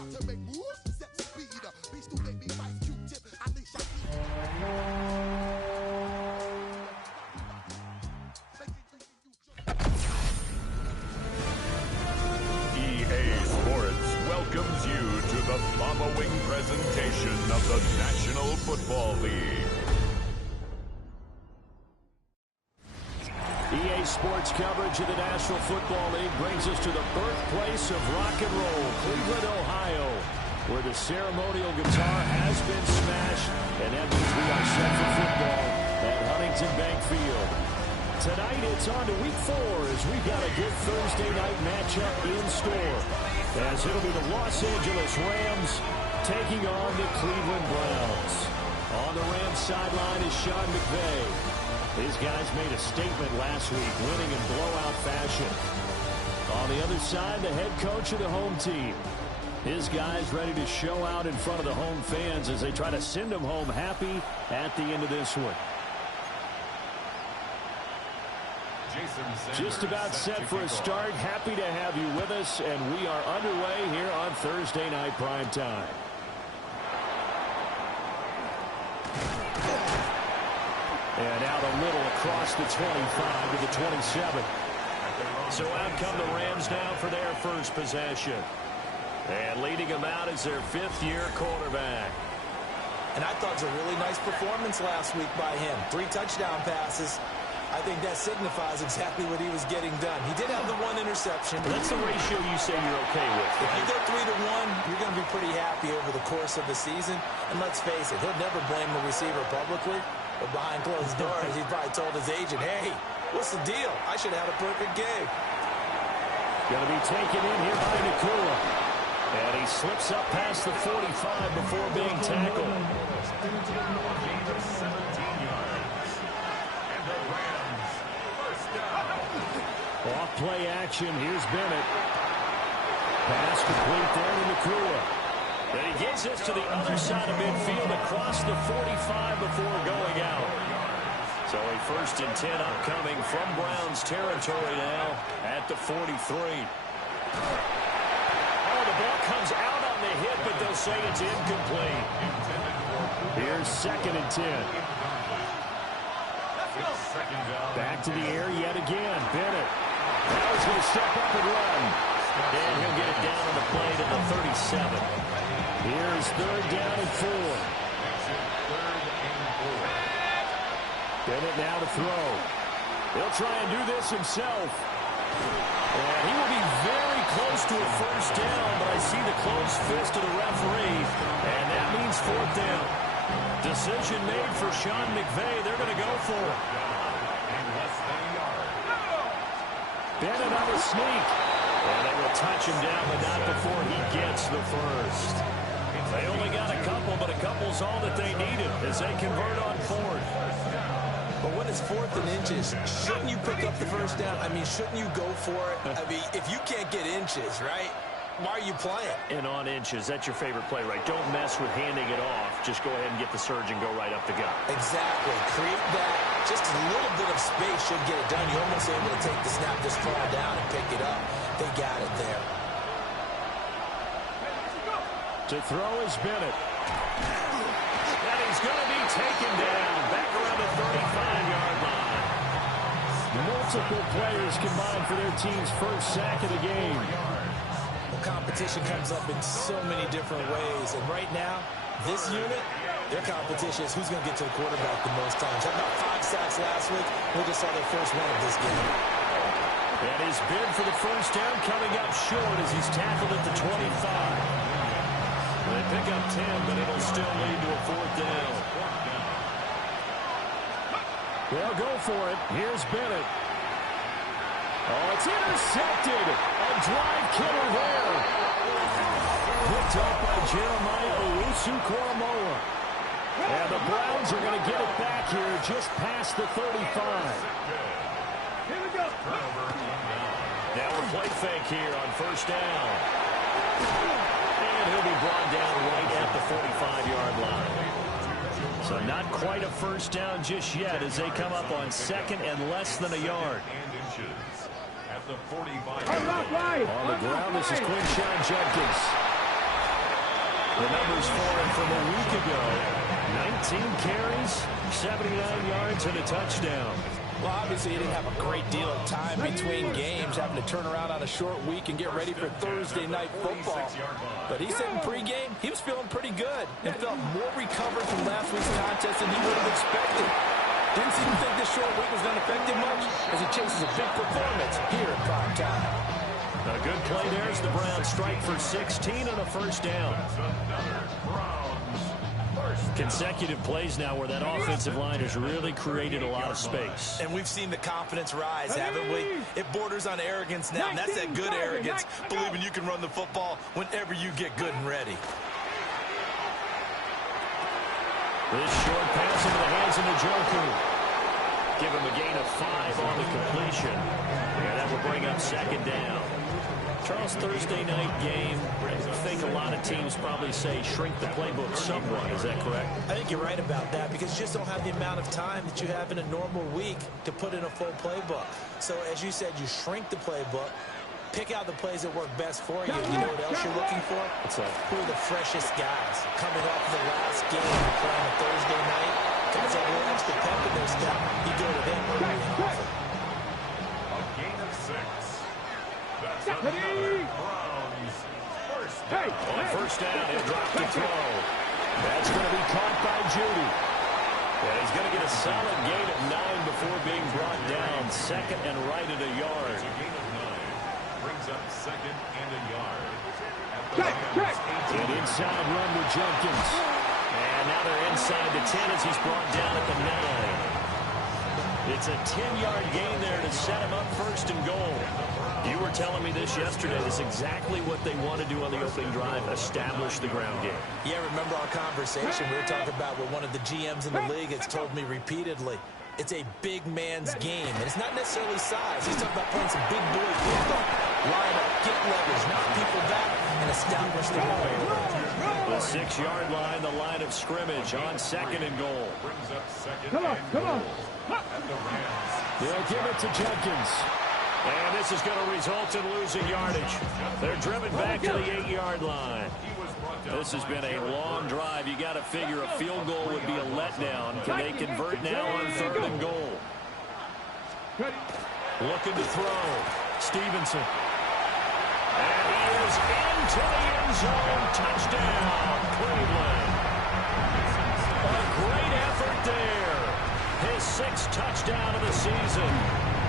Welcomes you to the following presentation of the National Football League. EA Sports coverage of the National Football League brings us to the birthplace of rock and roll, Cleveland, Ohio, where the ceremonial guitar has been smashed, and that means we are set for football at Huntington Bank Field. Tonight, it's on to Week 4 as we've got a good Thursday night matchup in store, as it'll be the Los Angeles Rams taking on the Cleveland Browns. On the Rams sideline is Sean McVay. These guys made a statement last week, winning in blowout fashion. On the other side, the head coach of the home team. His guys ready to show out in front of the home fans as they try to send them home happy at the end of this one. Just about set for a start. Happy to have you with us, and we are underway here on Thursday Night Primetime. And out a little across the 25 to the 27. So out come the Rams now for their first possession. And leading them out is their fifth-year quarterback. And I thought it was a really nice performance last week by him. 3 touchdown passes. I think that signifies exactly what he was getting done. He did have the 1 interception. That's the ratio you say you're okay with. If you go 3-to-1, you're going to be pretty happy over the course of the season. And let's face it, he'll never blame the receiver publicly. But behind closed doors, he probably told his agent, hey, what's the deal? I should have had a perfect game. Going to be taken in here by Nakula. And he slips up past the 45 before being tackled. Off play action. Here's Bennett. Pass complete there to Nakula. And he gets us to the other side of midfield across the 45 before going out. So a 1st and 10 upcoming from Browns territory now at the 43. Oh, the ball comes out on the hit, but they'll say it's incomplete. Here's 2nd and 10. Back to the air yet again. Bennett. Now he's going to step up and run. And he'll get it down on the play to the 37. Here's 3rd down and 4. Bennett now to throw. He'll try and do this himself. And he will be very close to a 1st down, but I see the closed fist of the referee, and that means 4th down. Decision made for Sean McVay. They're going to go for it. Bennett on the sneak. And they will touch him down, but not before he gets the first. They only got a couple, but a couple's all that they needed as they convert on 4th. But when it's 4th and inches, shouldn't you pick up the 1st down? I mean, shouldn't you go for it? I mean, if you can't get inches, right, why are you playing? And on inches, that's your favorite play, right? Don't mess with handing it off. Just go ahead and get the surge and go right up the gut. Exactly. Create that. Just a little bit of space should get it done. You're almost able to take the snap, just fall down and pick it up. They got it there. To throw is Bennett. And he's going to be taken down back around the 35-yard line. Multiple players combined for their team's first sack of the game. Well, competition comes up in so many different ways. And right now, this unit, their competition is who's going to get to the quarterback the most times. Had about 5 sacks last week. We just saw their first one of this game. And his bid for the 1st down coming up short as he's tackled at the 25. They pick up 10, but it'll still lead to a 4th down. They'll go for it. Here's Bennett. Oh, it's intercepted. A drive killer there. Picked up by Jeremiah Owusu-Koramoah. And the Browns are going to get it back here just past the 35. Here we go. Now a play fake here on 1st down. And he'll be brought down right at the 45-yard line. So not quite a 1st down just yet as they come up on 2nd and less than a yard. At the 45. On the ground, this is Quinshon Judkins. The numbers for him from a week ago. 19 carries, 79 yards, and a touchdown. Well, obviously, he didn't have a great deal of time between games, having to turn around on a short week and get ready for Thursday night football. But he said in pregame, he was feeling pretty good and felt more recovered from last week's contest than he would have expected. Didn't seem to think this short week was going to affect him much as he chases a big performance here in prime time. A good play there as the Browns strike for 16 and a first down. Consecutive plays now where that offensive line has really created a lot of space. And we've seen the confidence rise, haven't we? It borders on arrogance now, and that's that good arrogance, believing you can run the football whenever you get good and ready. This short pass into the hands of Njoku. Give him a gain of 5 on the completion. And that will bring up second down. Charles, Thursday night game, I think a lot of teams probably say shrink the playbook somewhat. Is that correct? I think you're right about that because you just don't have the amount of time that you have in a normal week to put in a full playbook. So, as you said, you shrink the playbook, pick out the plays that work best for you. You know what else you're looking for? Who are the freshest guys coming off the last game you're playing on Thursday night? Guys have a little extra pep in their step. You go to them early and often. A gain of 6. That's another Browns first down. On first down, he'll drop the throw. That's going to be caught by Judy. And he's going to get a solid gain of 9 before being brought down. Second and right at a yard. A gain of 9 brings up second and a yard. An inside run with Jenkins. And now they're inside the 10 as he's brought down at the 9. It's a 10-yard gain there to set him up first and goal. You were telling me this yesterday. This is exactly what they want to do on the opening drive, establish the ground game. Yeah, remember our conversation? We were talking about what one of the GMs in the league has told me repeatedly. It's a big man's game, and it's not necessarily size. He's talking about playing some big boy football. Line up, get leverage, knock people back, and establish the run. The 6-yard line, the line of scrimmage on second and goal. Brings up second and goal at the Rams. They'll give it to Jenkins. And this is going to result in losing yardage. They're driven back to the 8-yard line. This has been a long drive. You got to figure a field goal would be a letdown. Can they convert now on third and goal? Looking to throw. Stevenson. And he is into the end zone. Touchdown, Cleveland. A great effort there. His 6th touchdown of the season.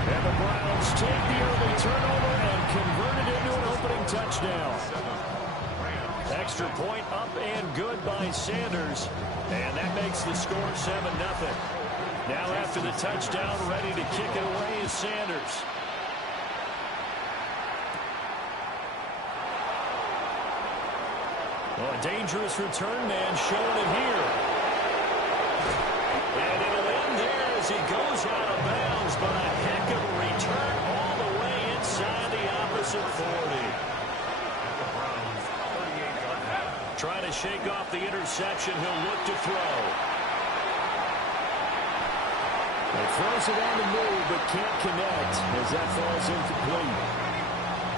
And the Browns take the early turnover and convert it into an opening touchdown. Extra point up and good by Sanders. And that makes the score 7-0. Now after the touchdown, ready to kick it away is Sanders. Oh, a dangerous return man showing it here. And it'll end there as he goes out of bounds, but a heck of a return all the way inside the opposite 40. Trying to shake off the interception. He'll look to throw. He throws it on the move, but can't connect as that falls incomplete.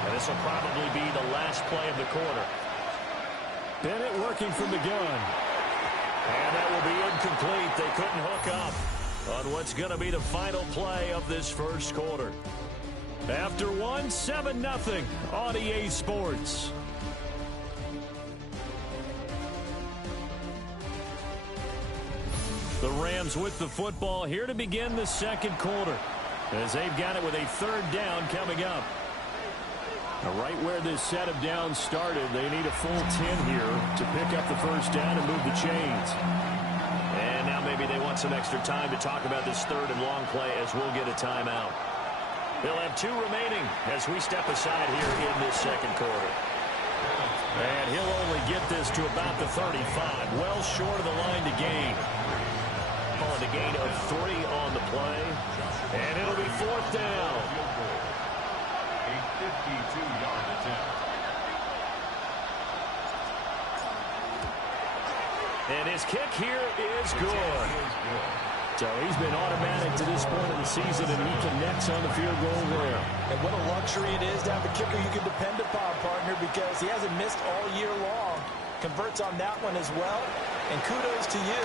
And this will probably be the last play of the quarter. Bennett working from the gun. And that will be incomplete. They couldn't hook up on what's going to be the final play of this first quarter. After one, 7-0 on EA Sports. The Rams with the football here to begin the second quarter as they've got it with a third down coming up. Now, right where this set of downs started, they need a full 10 here to pick up the first down and move the chains. And now maybe they want some extra time to talk about this third and long play as we'll get a timeout. They'll have 2 remaining as we step aside here in this second quarter. And he'll only get this to about the 35, well short of the line to gain. On a gain of 3 on the play. And it'll be 4th down. A 52-yard attempt. And his kick here is good. So he's been automatic to this point of the season, and he connects on the field goal there. And what a luxury it is to have a kicker you can depend upon, partner, because he hasn't missed all year long. converts on that one as well. And kudos to you.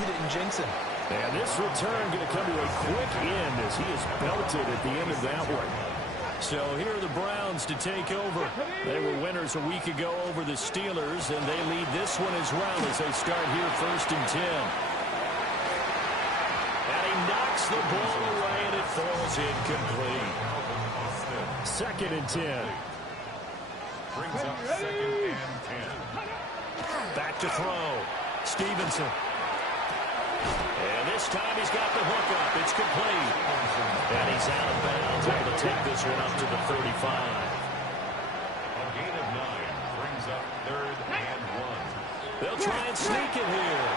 You didn't jinx him. And this return going to come to a quick end as he is belted at the end of that one. So here are the Browns to take over. They were winners a week ago over the Steelers, and they lead this one as well as they start here 1st and 10. And he knocks the ball away, and it falls incomplete. 2nd and 10. Brings up 2nd and 10. Back to throw. Stevenson. And this time he's got the hook up. It's complete. And he's out of bounds, able to take this one up to the 35. A gain of 9 brings up 3rd and 1. They'll try and sneak it here.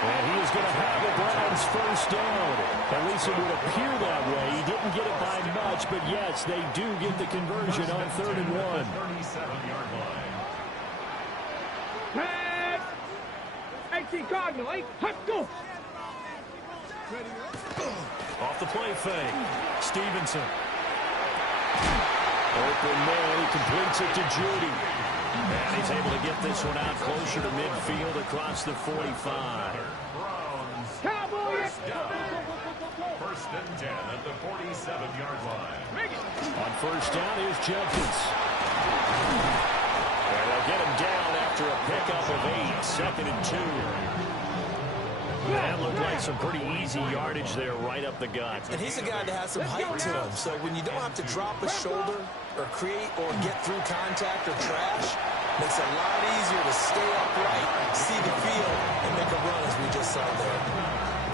And he is going to have the Browns 1st down. At least it would appear that way. He didn't get it by much, but yes, they do get the conversion on 3rd and 1. 37-yard line. Off the play fake. Stevenson. Open man. He completes it to Judy. And he's able to get this one out closer to midfield across the 45. Cowboys! 1st and 10 at the 47-yard line. On 1st down, here's Jenkins. And they'll get him down after a pickup of 8. 2nd and 2. That looked like some pretty easy yardage there right up the gut. And he's a guy that has some height to him. So when you don't have to drop a shoulder or create or get through contact or trash, makes it a lot easier to stay upright, see the field, and make a run as we just saw there.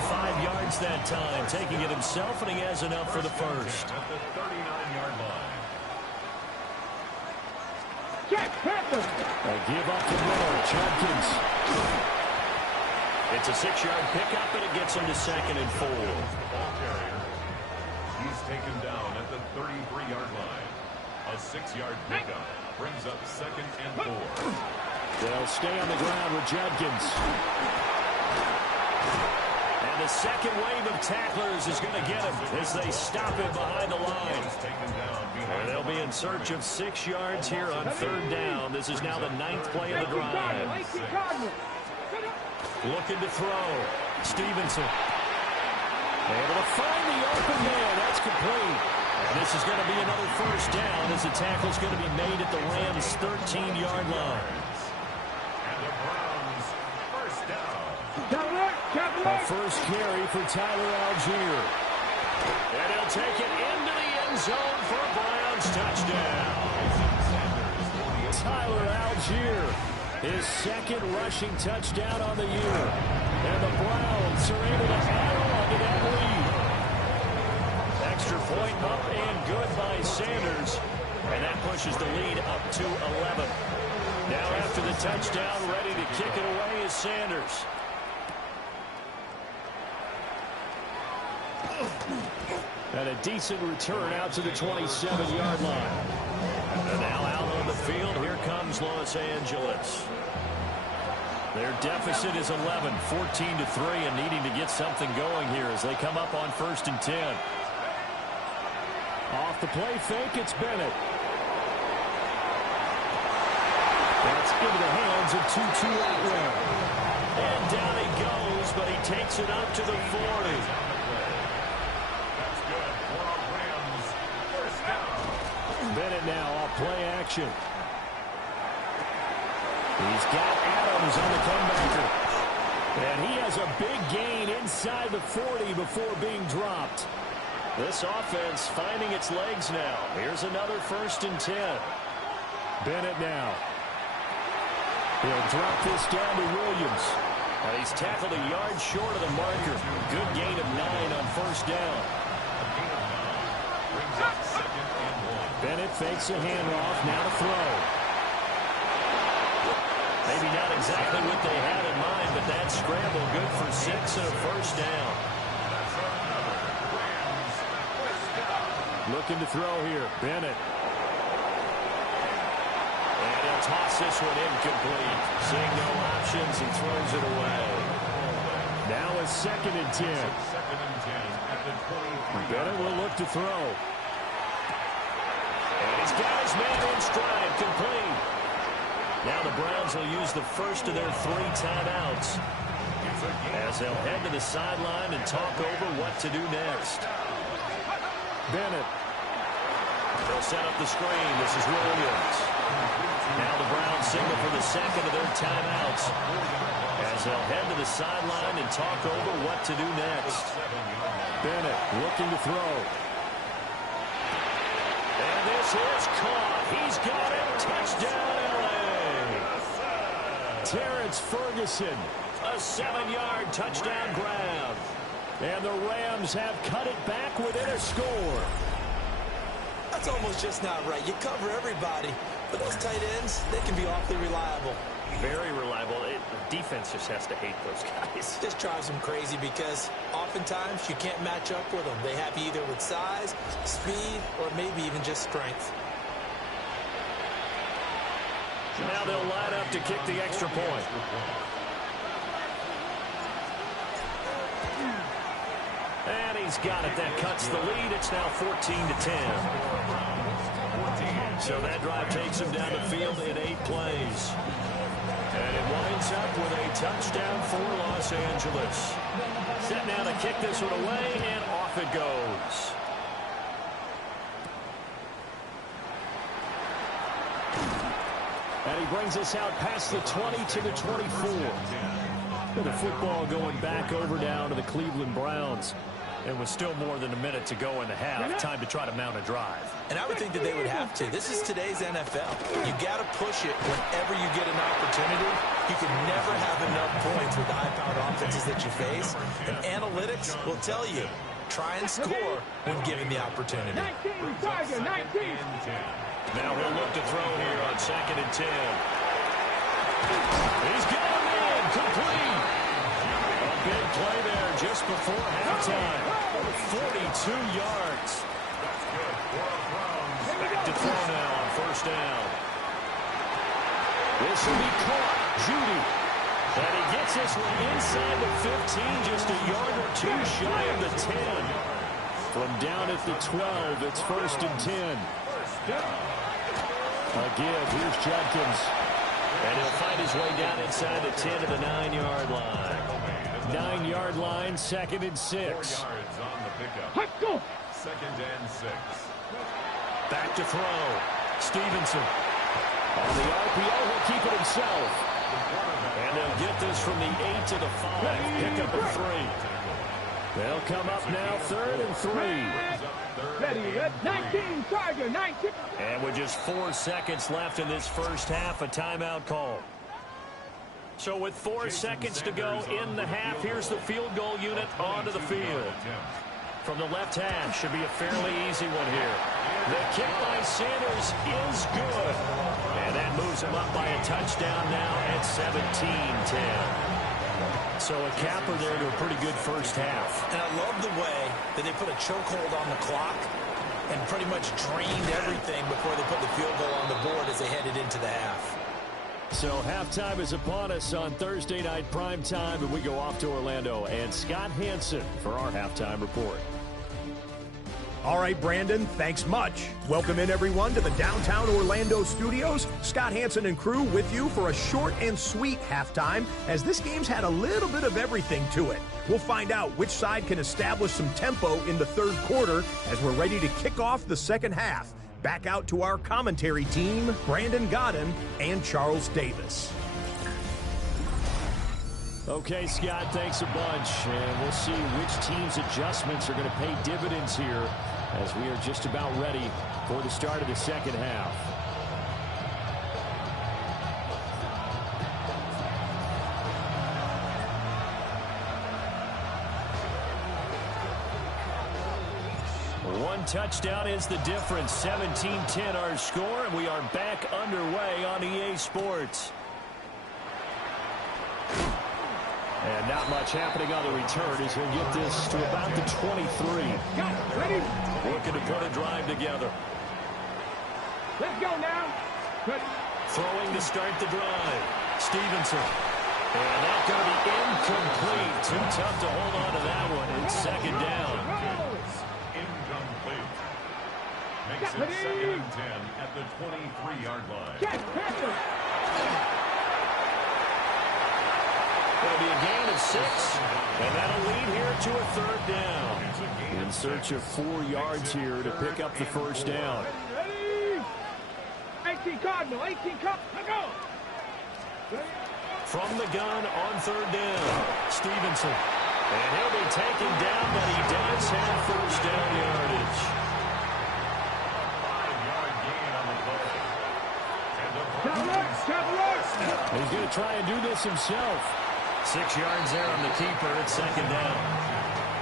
5 yards that time, taking it himself, and he has enough for the 1st. At the 39-yard line. A give up the middle. Jenkins. It's a 6-yard pickup, and it gets him to 2nd and 4. Ball carrier. He's taken down at the 33-yard line. A 6-yard pickup brings up 2nd and 4. They'll stay on the ground with Jenkins. And the second wave of tacklers is going to get him as they stop him behind the line. And they'll be in search of 6 yards here on 3rd down. This is now the 9th play of the drive. Looking to throw. Stevenson. Able to find the open man. That's complete. And this is going to be another 1st down as the tackle's going to be made at the Rams' 13-yard line. And the Browns 1st down. A 1st carry for Tyler Algier. And he'll take it into the end zone for a Browns touchdown. Tyler Algier, his 2nd rushing touchdown on the year. And the Browns are able to add on to that lead. Extra point up and good by Sanders. And that pushes the lead up to 11. Now after the touchdown, ready to kick it away is Sanders. And a decent return out to the 27-yard line. And now out on the field, here comes Los Angeles. Their deficit is 11, 14-3, and needing to get something going here as they come up on 1st and 10. Off the play fake, it's Bennett. That's into the hands of Tutu Atwell. And down he goes, but he takes it up to the 40. Bennett now off play action. He's got Adams on the comebacker. And he has a big gain inside the 40 before being dropped. This offense finding its legs now. Here's another 1st and 10. Bennett now. He'll drop this down to Williams. And he's tackled a yard short of the marker. Good gain of 9 on 1st down. Bennett fakes a handoff, now to throw. Maybe not exactly what they had in mind, but that scramble good for 6 and a 1st down. Looking to throw here, Bennett. And he'll toss this one incomplete. Seeing no options, he throws it away. Now a 2nd and 10. 2nd and 10 at the 23. Bennett will look to throw. And he's got his man in stride, complete. Now the Browns will use the first of their 3 timeouts as they'll head to the sideline and talk over what to do next. Bennett. They'll set up the screen. This is Williams. Now the Browns signal for the second of their timeouts as they'll head to the sideline and talk over what to do next. Bennett looking to throw. And this is caught. He's got it. Touchdown, L.A. Terrence Ferguson. A 7-yard touchdown grab. And the Rams have cut it back within a score. That's almost just not right. You cover everybody, but those tight ends, they can be awfully reliable. Very reliable. The defense just has to hate those guys. Just drives them crazy because oftentimes you can't match up with them. They have either with size, speed, or maybe even just strength. Now they'll line up to kick the extra point. And he's got it. That cuts the lead. It's now 14-10. So that drive takes him down the field in 8 plays. And it winds up with a touchdown for Los Angeles. Set now to kick this one away, and off it goes. And he brings us out past the 20 to the 24. With the football going back over down to the Cleveland Browns. And with still more than a minute to go in the half, time to try to mount a drive. And I would think that they would have to. This is today's NFL. You got to push it whenever you get an opportunity. You can never have enough points with the high-powered offenses that you face. And analytics will tell you, try and score when given the opportunity. 19, Tiger, 19. Now he'll look to throw here on 2nd and 10. He's got him in, complete. A big play there just before halftime. 42 yards. Back to throw now on 1st down. This will be caught. Judy. And he gets this one inside the 15, just a yard or 2 shy of the 10. From down at the 12, it's 1st and 10. A give. Here's Judkins. And he'll find his way down inside the 10 to the 9-yard line. 9-yard line, 2nd and 6. 4 yards on the pickup. Let's go. 2nd and 6. Back to throw. Stevenson. On the RPO, he'll keep it himself. And they'll get this from the 8 to the 5. Pick up a 3. They'll come up now 3rd and 3. Ready, 19, Tiger, 19. And with just 4 seconds left in this first half, a timeout call. So with 4 seconds to go in the half, here's the field goal unit onto the field. From the left half, should be a fairly easy one here. The kick by Sanders is good. And that moves him up by a touchdown now at 17-10. So a capper there to a pretty good first half. And I love the way that they put a chokehold on the clock and pretty much drained everything before they put the field goal on the board as they headed into the half. So halftime is upon us on Thursday night primetime, and we go off to Orlando. And Scott Hansen for our halftime report. All right, Brandon, thanks much. Welcome in, everyone, to the downtown Orlando studios. Scott Hansen and crew with you for a short and sweet halftime, as this game's had a little bit of everything to it. We'll find out which side can establish some tempo in the 3rd quarter as we're ready to kick off the 2nd half. Back out to our commentary team, Brandon Godden and Charles Davis. Okay, Scott, thanks a bunch. And we'll see which team's adjustments are going to pay dividends here as we are just about ready for the start of the 2nd half. One touchdown is the difference. 17-10 our score, and we are back underway on EA Sports. And not much happening on the return as he'll get this to about the 23. Ready? Looking to put a drive together. Let's go now. Ready. Throwing to start the drive. Stevenson. And that's going to be incomplete. Too tough to hold on to that one. It's 2nd down. Incomplete. Makes it 2nd and 10 at the 23-yard line. Check, Panther. It'll be a gain of 6, and that'll lead here to a 3rd down. In search of 4 yards here to pick up the first down. Ready? 18 Cardinal, 18 Cardinal, let go. From the gun on 3rd down, Stevenson. And he'll be taken down, but he does have first down yardage. 5-yard gain on the play. And the He's going to try and do this himself. 6 yards there on the keeper. It's 2nd down.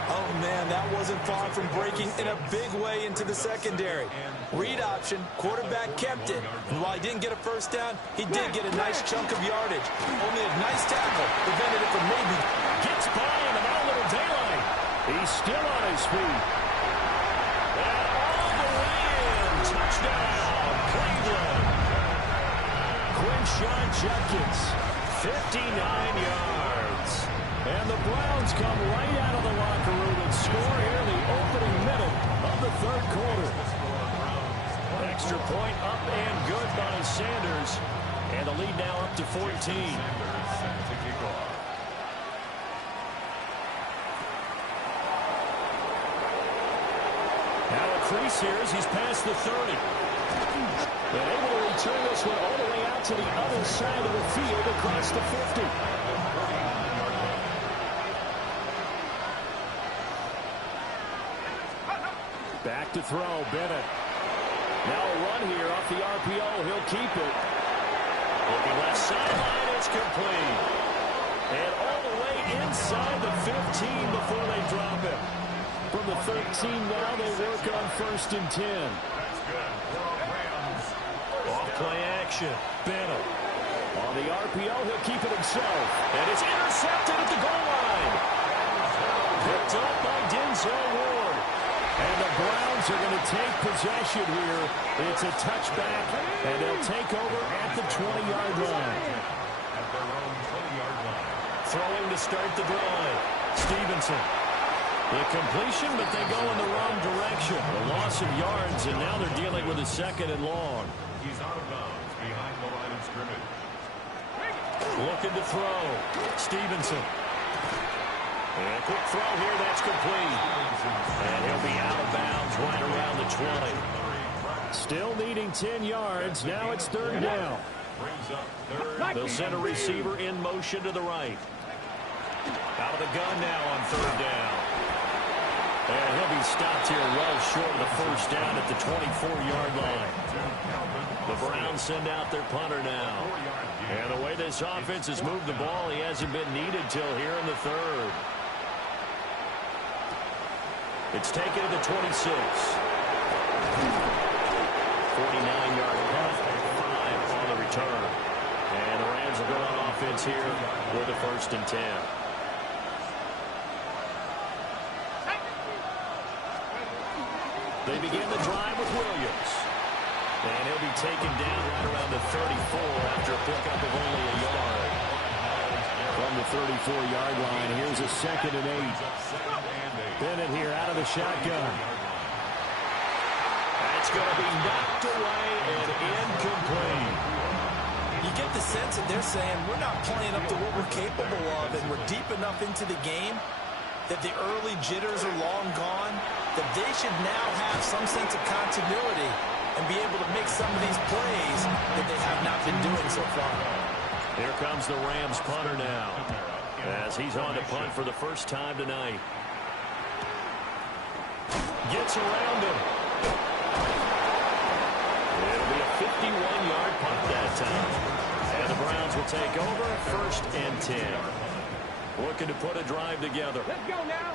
Oh, man, that wasn't far from breaking in a big way into the secondary. Read option, quarterback kept it. And while he didn't get a first down, he did get a nice chunk of yardage. Only a nice tackle prevented it from maybe. Gets by him, and now a little daylight. He's still on his feet. And all the way in. Touchdown, Cleveland. Quinshawn Judkins, 59 yards. And the Browns come right out of the locker room and score here in the opening minute of the 3rd quarter. Extra point up and good by Sanders. And the lead now up to 14. Now a crease here as he's past the 30. And able to return this one all the way out to the other side of the field across the 50. Back to throw, Bennett. Now a run here off the RPO. He'll keep it. Looking left sideline, it's complete. And all the way inside the 15 before they drop it. From the 13 now, they work on 1st and 10. Off play action. Bennett. On the RPO, he'll keep it himself. And it's intercepted at the goal line. Picked up by Denzel Ward. And the Browns are going to take possession here. It's a touchback, and they'll take over at the 20-yard line. At their own 20-yard line. Throwing to start the drive. Stevenson. The completion, but they go in the wrong direction. A loss of yards, and now they're dealing with a 2nd and long. He's out of bounds behind the line of scrimmage. Looking to throw. Stevenson. And a quick throw here, that's complete. And he'll be out of bounds right around the 20. Still needing 10 yards. Now it's 3rd down. Brings up 3rd. They'll send a receiver in motion to the right. Out of the gun now on 3rd down. And he'll be stopped here well short of the first down at the 24-yard line. The Browns send out their punter now. And the way this offense has moved the ball, he hasn't been needed till here in the 3rd. It's taken to the 26. 49-yard punt, 5 on the return. And the Rams will go on offense here with a 1st and 10. They begin the drive with Williams. And he'll be taken down right around the 34 after a pickup of only a yard. From the 34-yard line, here's a 2nd and 8. Bennett here out of the shotgun. That's going to be knocked away and incomplete. You get the sense that they're saying we're not playing up to what we're capable of, and we're deep enough into the game that the early jitters are long gone, that they should now have some sense of continuity and be able to make some of these plays that they have not been doing so far. Here comes the Rams punter now as he's on to punt for the first time tonight. Gets around him. It'll be a 51-yard punt that time. And the Browns will take over 1st and 10. Looking to put a drive together. Let's go now.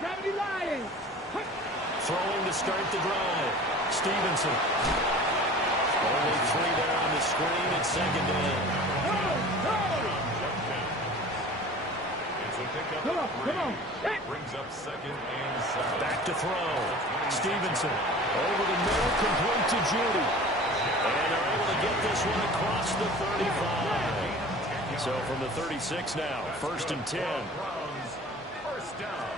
Gravity Lions. Throwing to start the drive. Stevenson. Only 3 there on the screen at 2nd down. Come on. Brings up 2nd and 7. Back to throw. Stevenson. Over the middle, complete to Judy. And they're able to get this one across the 35. So from the 36 now, 1st and 10. First down.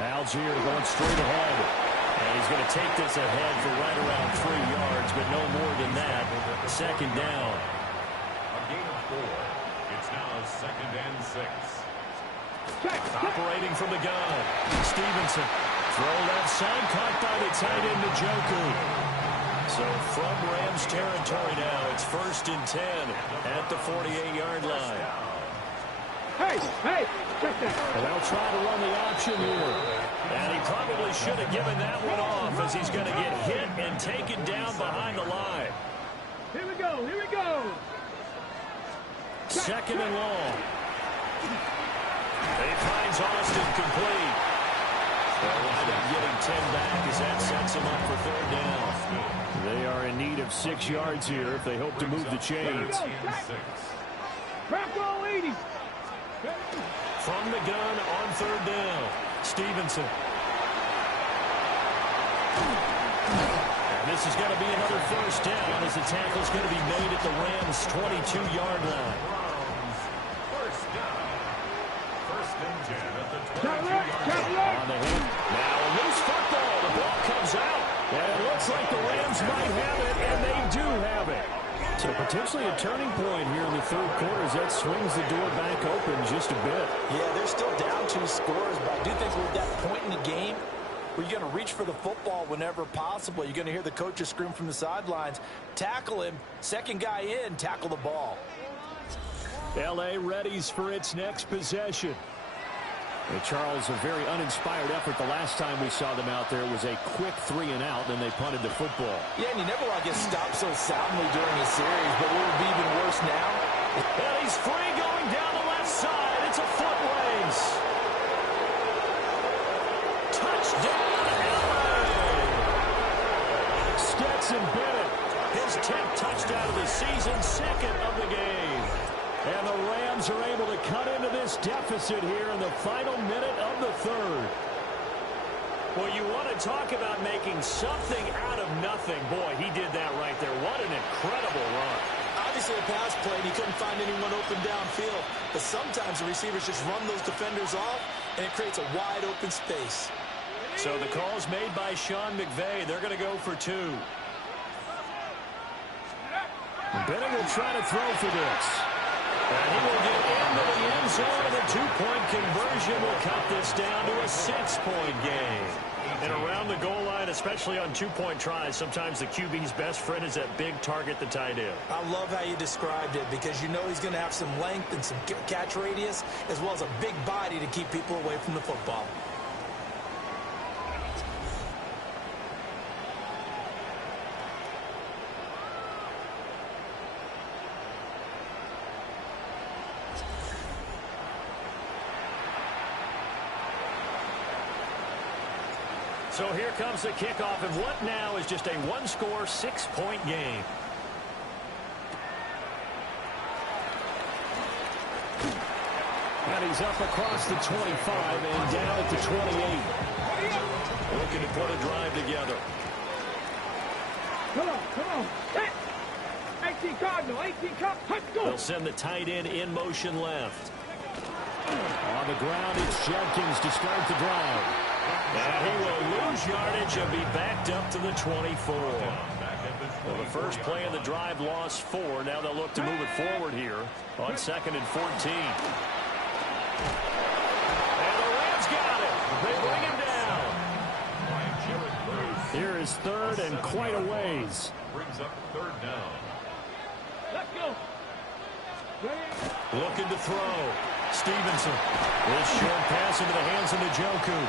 Algier going straight ahead. And he's going to take this ahead for right around 3 yards, but no more than that. Second down. A gain of 4. It's now 2nd and 6. Operating from the gun. Stevenson. Throw left side, caught by the tight end, Njoku. So from Rams territory now, it's 1st and 10 at the 48-yard line. Hey, check that. And they'll try to run the option here. And he probably should have given that one off as he's going to get hit and taken down behind the line. Here we go. 2nd and long. He finds Austin complete. They'll wind up getting 10 back as that sets him up for 3rd down. They are in need of 6 yards here if they hope to move the chains. Crack all 80. From the gun on 3rd down, Stevenson. And this is going to be another 1st down as the tackle's going to be made at the Rams' 22-yard line. On the hit. Now a loose football. The ball comes out. And it looks like the Rams might have it, and they do have it. So potentially a turning point here in the 3rd quarter as that swings the door back open just a bit. Yeah, they're still down 2 scores, but I do think we're at that point in the game where you're going to reach for the football whenever possible. You're going to hear the coaches scream from the sidelines. Tackle him. 2nd guy in, tackle the ball. L.A. readies for its next possession. And Charles, a very uninspired effort the last time we saw them out there. It was a quick 3 and out, then they punted the football. Yeah, and you never want to get stopped so soundly during a series, but will it be even worse now? And he's free going down the left side. It's a foot race. Touchdown, L.A. Stetson Bennett, his 10th touchdown of the season, 2nd of the game. And the Rams are able to cut into this deficit here in the final minute of the 3rd. Well, you want to talk about making something out of nothing. Boy, he did that right there. What an incredible run. Obviously a pass play, and he couldn't find anyone open downfield. But sometimes the receivers just run those defenders off, and it creates a wide open space. So the call's made by Sean McVay. They're going to go for 2. Bennett will try to throw for this. And he will get into the end zone, and a 2-point conversion will cut this down to a 6-point game. And around the goal line, especially on 2-point tries, sometimes the QB's best friend is that big target, the tight end. I love how you described it because you know he's going to have some length and some catch radius as well as a big body to keep people away from the football. So here comes the kickoff, and what now is just a 1-score, 6-point game. And he's up across the 25 and down at the 28. Looking to put a drive together. Come on. Hit. 18 Cardinal, 18 Cup, let's go. They'll send the tight end in motion left. On the ground, it's Jenkins to start the drive. And he will lose yardage and be backed up to the 24. Well, the first play of the drive lost 4. Now they'll look to move it forward here on 2nd and 14. And the Rams got it. They bring him down. Here is 3rd and quite a ways. Brings up 3rd down. Let's go. Looking to throw. Stevenson. This short pass into the hands of Njoku.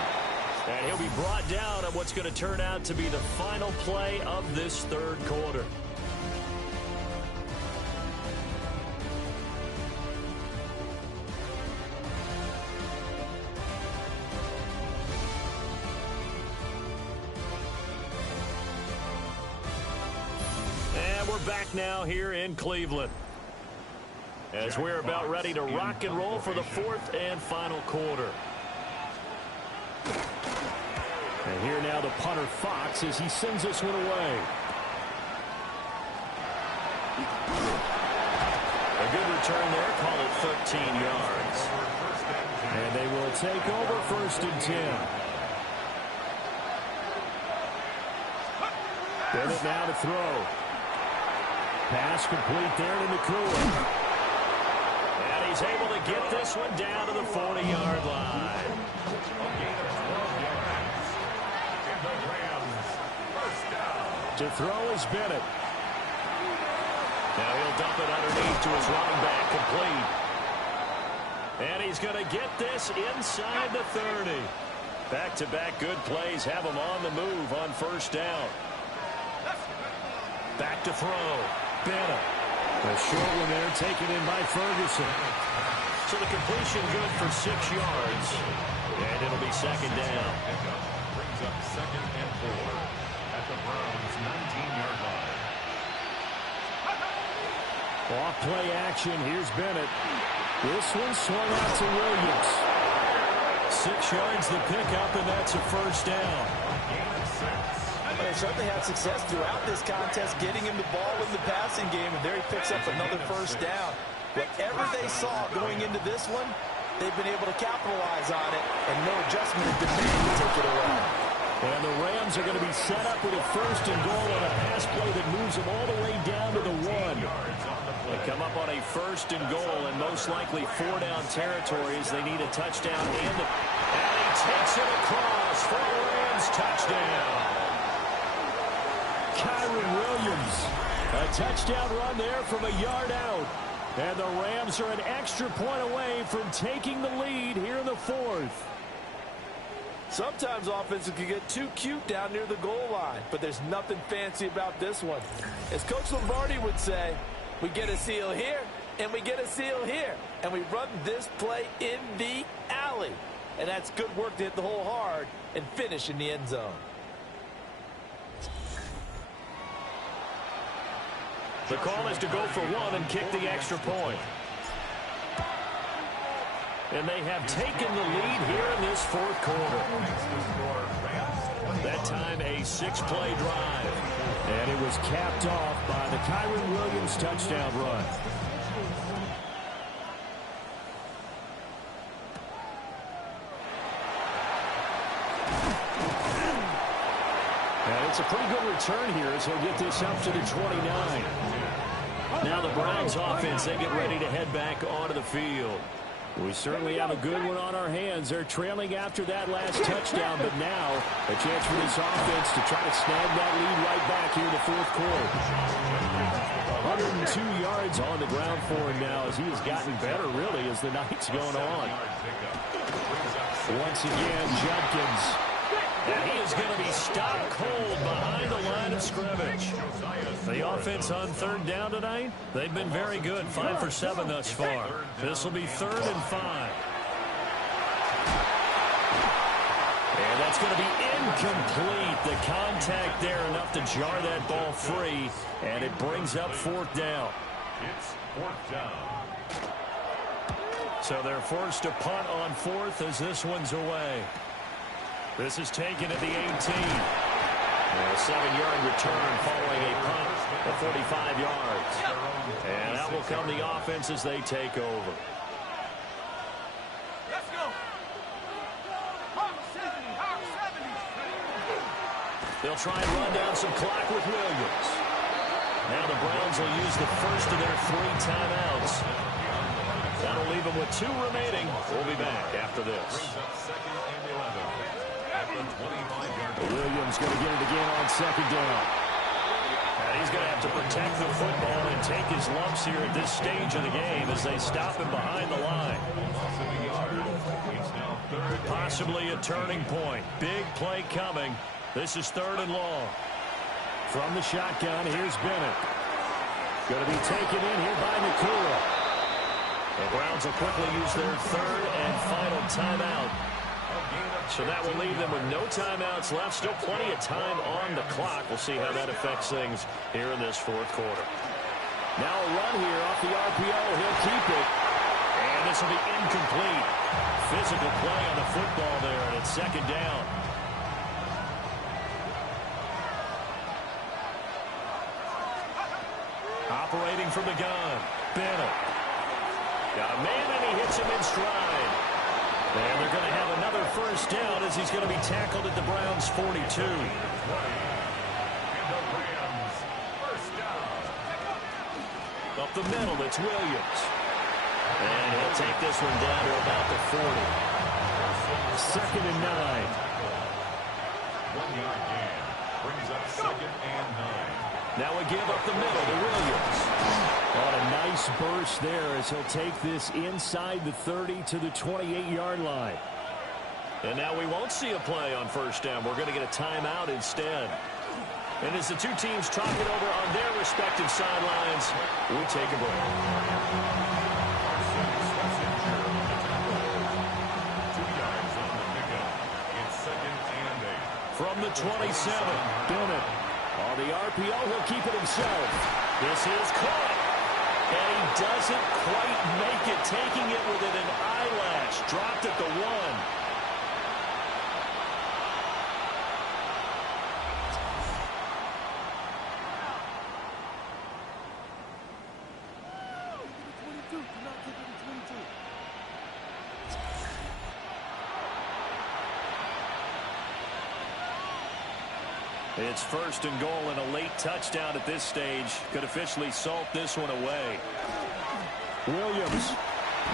And he'll be brought down on what's going to turn out to be the final play of this 3rd quarter. And we're back now here in Cleveland, as we're about ready to rock and roll for the 4th and final quarter. And here now the punter Fox as he sends this one away. A good return there, call it 13 yards. And they will take over 1st and 10. Bennett now to throw. Pass complete there to McCool. And he's able to get this one down to the 40-yard line. To throw is Bennett. Now he'll dump it underneath to his running back, complete. And he's going to get this inside the 30. Back-to-back good plays have him on the move on first down. Back to throw. Bennett. A short one there taken in by Ferguson. So the completion good for 6 yards. And it'll be second down. Brings up 2nd and 4 at the Browns' 19-yard line. Off play action. Here's Bennett. This one swung out to Williams. 6 yards the pickup, and that's a first down. They certainly had success throughout this contest getting him the ball in the passing game, and there he picks up another first down. Whatever they saw going into this one, they've been able to capitalize on it, and no adjustment has been made to take it away. And the Rams are going to be set up with a first and goal on a pass play that moves them all the way down to the 1. They come up on a first and goal, and most likely 4-down territories. They need a touchdown, and he takes it across for a Rams touchdown. Kyron Williams, a touchdown run there from a yard out. And the Rams are an extra point away from taking the lead here in the 4th. Sometimes offenses can get too cute down near the goal line, but there's nothing fancy about this one. As Coach Lombardi would say, we get a seal here, and we get a seal here, and we run this play in the alley. And that's good work to hit the hole hard and finish in the end zone. The call is to go for 1 and kick the extra point. And they have taken the lead here in this 4th quarter. That time a 6-play drive. And it was capped off by the Kyron Williams touchdown run. And it's a pretty good return here as he'll get this up to the 29. Now the Browns offense, they get ready to head back onto the field. We certainly have a good one on our hands. They're trailing after that last touchdown, but now a chance for this offense to try to snag that lead right back here in the 4th quarter. 102 yards on the ground for him now as he has gotten better, really, as the night's going on. Once again, Judkins. And he is going to be stopped cold behind the line of scrimmage. The offense on 3rd down tonight, they've been very good. 5 for 7 thus far. This will be 3rd and 5. And that's going to be incomplete. The contact there enough to jar that ball free. And it brings up 4th down. It's 4th down. So they're forced to punt on 4th as this one's away. This is taken at the 18. A 7-yard return following a punt of 45 yards. And out will come the offense as they take over. Let's go. They'll try and run down some clock with Williams. Now the Browns will use the first of their 3 timeouts. That'll leave them with 2 remaining. We'll be back after this. Williams going to get it again on 2nd down. And he's going to have to protect the football and take his lumps here at this stage of the game as they stop him behind the line. Possibly a turning point. Big play coming. This is 3rd and long. From the shotgun, here's Bennett. Going to be taken in here by McCool. The Browns will quickly use their 3rd and final timeout. So that will leave them with no timeouts left. Still plenty of time on the clock. We'll see how that affects things here in this 4th quarter. Now a run here off the RPO. He'll keep it. And this will be incomplete. Physical play on the football there, and it's 2nd down. Operating from the gun. Bennett. Got a man, and he hits him in stride. And they're going to have another first down as he's going to be tackled at the Browns' 42. Up the middle, it's Williams. And he'll take this one down to about the 40. 2nd and 9. 1 yard gain. Brings up 2nd and 9. Now a give up the middle to Williams. On a nice burst there as he'll take this inside the 30 to the 28-yard line. And now we won't see a play on 1st down. We're going to get a timeout instead. And as the two teams talk it over on their respective sidelines, we take a break. 2 yards on the pickup. It's 2nd and 8. From the 27, Bennett. On the RPO, he'll keep it himself. This is caught. And he doesn't quite make it, taking it within an eyelash. Dropped at the 1. It's 1st and goal and a late touchdown at this stage. Could officially salt this one away. Williams,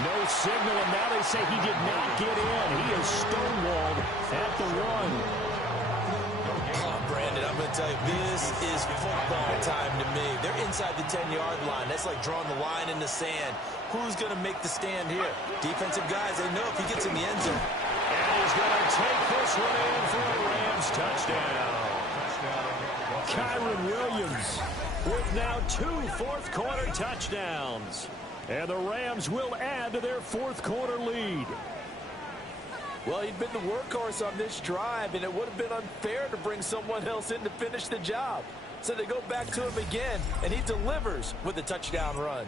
no signal, and now they say he did not get in. He is stonewalled at the 1. Oh, Brandon, I'm going to tell you, this is football time to me. They're inside the 10-yard line. That's like drawing the line in the sand. Who's going to make the stand here? Defensive guys, they know if he gets in the end zone. And he's going to take this one in for a Rams touchdown. Kyron Williams with now 2 fourth-quarter touchdowns. And the Rams will add to their fourth-quarter lead. Well, he'd been the workhorse on this drive, and it would have been unfair to bring someone else in to finish the job. So they go back to him again, and he delivers with a touchdown run.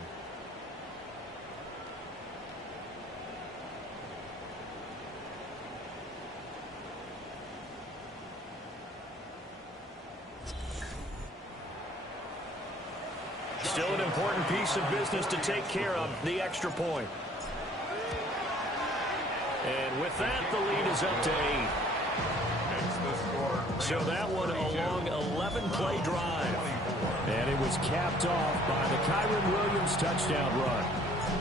Still an important piece of business to take care of, the extra point. And with that, the lead is up to 8. So that one a long 11-play drive. And it was capped off by the Kyron Williams touchdown run.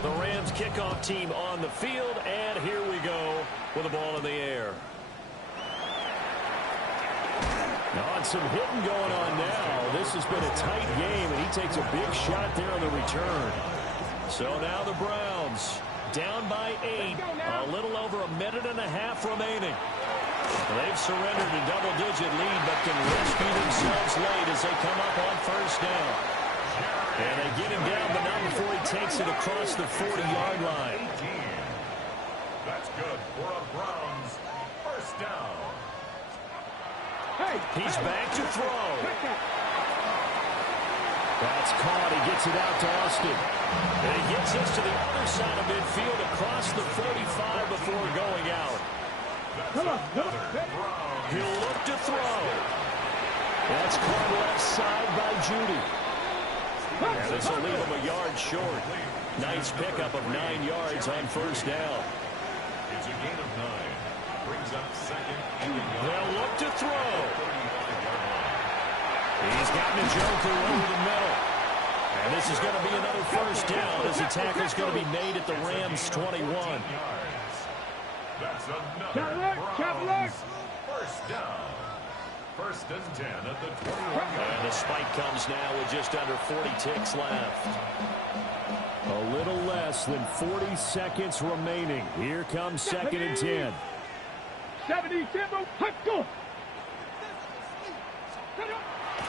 The Rams kickoff team on the field, and here we go with the ball in the air. On some hitting going on now. This has been a tight game, and he takes a big shot there on the return. So now the Browns down by 8. A little over a minute and a half remaining. They've surrendered a double-digit lead, but can rescue themselves late as they come up on 1st down. And they get him down, but not before he takes it across the 40-yard line. That's good for a Browns 1st down. He's back to throw. That's caught. He gets it out to Austin. And he gets us to the other side of midfield across the 45 before going out. He'll look to throw. That's caught left side by Judy. And this will leave him a yard short. Nice pickup of 9 yards on 1st down. It's a gain of 9. Brings up 2nd and 1. They'll look to throw. He's got Njoku over the middle. And this is going to be another 1st down as the tackle's going to be made at the Rams' 21. That's another Browns 1st down. 1st and 10 at the 21. And the spike comes now with just under 40 ticks left. A little less than 40 seconds remaining. Here comes 2nd and 10. 70, let's go.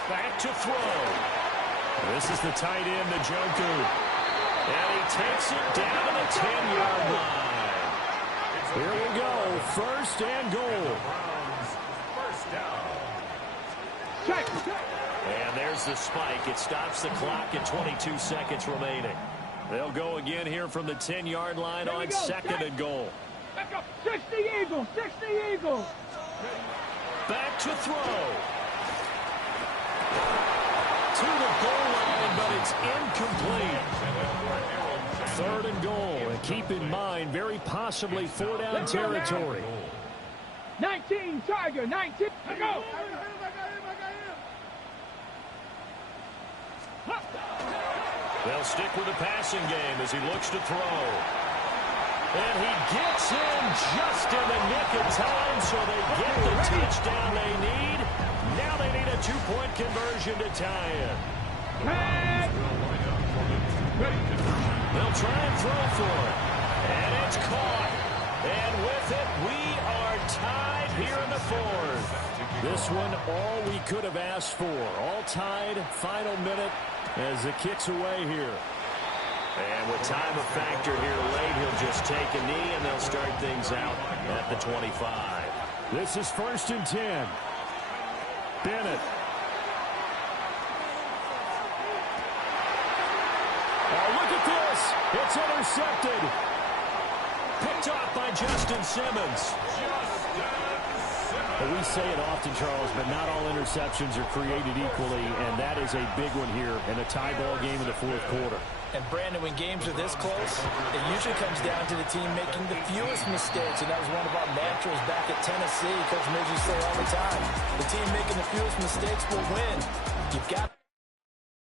Back to throw. This is the tight end, Njoku. And he takes it down to the 10-yard line. Here we go, 1st and goal. Browns 1st down. And there's the spike. It stops the clock at 22 seconds remaining. They'll go again here from the 10-yard line on 2nd and goal. 60 Eagles, 60 Eagles. Back to throw. To the goal line, but it's incomplete. 3rd and goal. And keep in mind, very possibly 4-down territory. 19, Tiger, 19. Go. They'll stick with the passing game as he looks to throw. And he gets in just in the nick of time, so they get the touchdown they need. Now they need a 2-point conversion to tie it. They'll try and throw for it. And it's caught. And with it, we are tied here in the fourth. This one, all we could have asked for. All tied, final minute as it kicks away here. And with time a factor here late, he'll just take a knee, and they'll start things out at the 25. This is 1st and 10. Bennett. Oh, look at this. It's intercepted. Picked off by Justin Simmons. Well, we say it often, Charles, but not all interceptions are created equally, and that is a big one here in a tie ball game in the fourth quarter. And, Brandon, when games are this close, it usually comes down to the team making the fewest mistakes, and that was one of our mantras back at Tennessee. Coach Midge used to say all the time, the team making the fewest mistakes will win. You've got